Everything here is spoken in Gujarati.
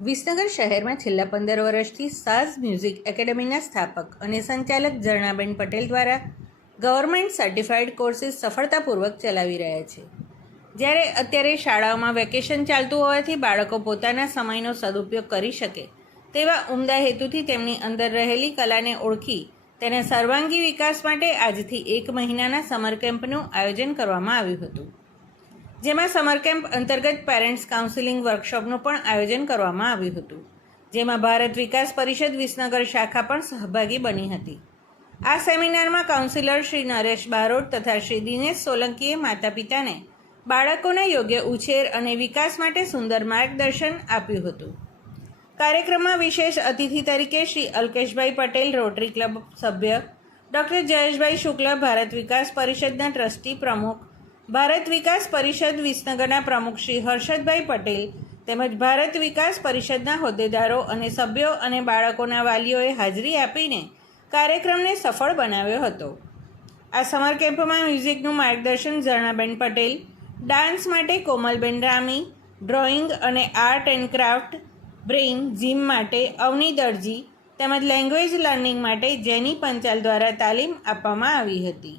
વિસનગર શહેરમાં છેલ્લા 15 વર્ષથી સાઝ મ્યુઝિક એકેડમીના સ્થાપક અને સંચાલક ઝરણાબેન પટેલ દ્વારા ગવર્મેન્ટ સર્ટિફાઈડ કોર્સીસ સફળતાપૂર્વક ચલાવી રહ્યા છે. જ્યારે અત્યારે શાળાઓમાં વેકેશન ચાલતું હોવાથી બાળકો પોતાના સમયનો સદુપયોગ કરી શકે તેવા ઉમદા હેતુથી તેમની અંદર રહેલી કલાને ઓળખી તેના સર્વાંગી વિકાસ માટે આજથી 1 મહિનાના સમર કેમ્પનું આયોજન કરવામાં આવ્યું હતું. જેમાં સમર કેમ્પ અંતર્ગત પેરેન્ટ્સ કાઉન્સિલિંગ વર્કશોપનું પણ આયોજન કરવામાં આવ્યું હતું, જેમાં ભારત વિકાસ પરિષદ વિસનગર શાખા પણ સહભાગી બની હતી. આ સેમિનારમાં કાઉન્સિલર શ્રી નરેશ બારોટ તથા શ્રી દિનેશ સોલંકીએ માતા પિતાને બાળકોના યોગ્ય ઉછેર અને વિકાસ માટે સુંદર માર્ગદર્શન આપ્યું હતું. કાર્યક્રમમાં વિશેષ અતિથિ તરીકે શ્રી અલ્કેશભાઈ પટેલ, રોટરી ક્લબ સભ્ય, ડૉક્ટર જયેશભાઈ શુક્લ, ભારત વિકાસ પરિષદના ટ્રસ્ટી પ્રમુખ, ભારત વિકાસ પરિષદ વિસનગરના પ્રમુખ શ્રી હર્ષદભાઈ પટેલ તેમજ ભારત વિકાસ પરિષદના હોદ્દેદારો અને સભ્યો અને બાળકોના વાલીઓએ હાજરી આપીને કાર્યક્રમને સફળ બનાવ્યો હતો. આ સમર કેમ્પમાં મ્યુઝિકનું માર્ગદર્શન ઝરણાબેન પટેલ, ડાન્સ માટે કોમલબેન રામી, ડ્રોઈંગ અને art and craft, brain gym માટે અવની દરજી તેમજ લેંગ્વેજ લર્નિંગ માટે જેની પંચાલ દ્વારા તાલીમ આપવામાં આવી હતી.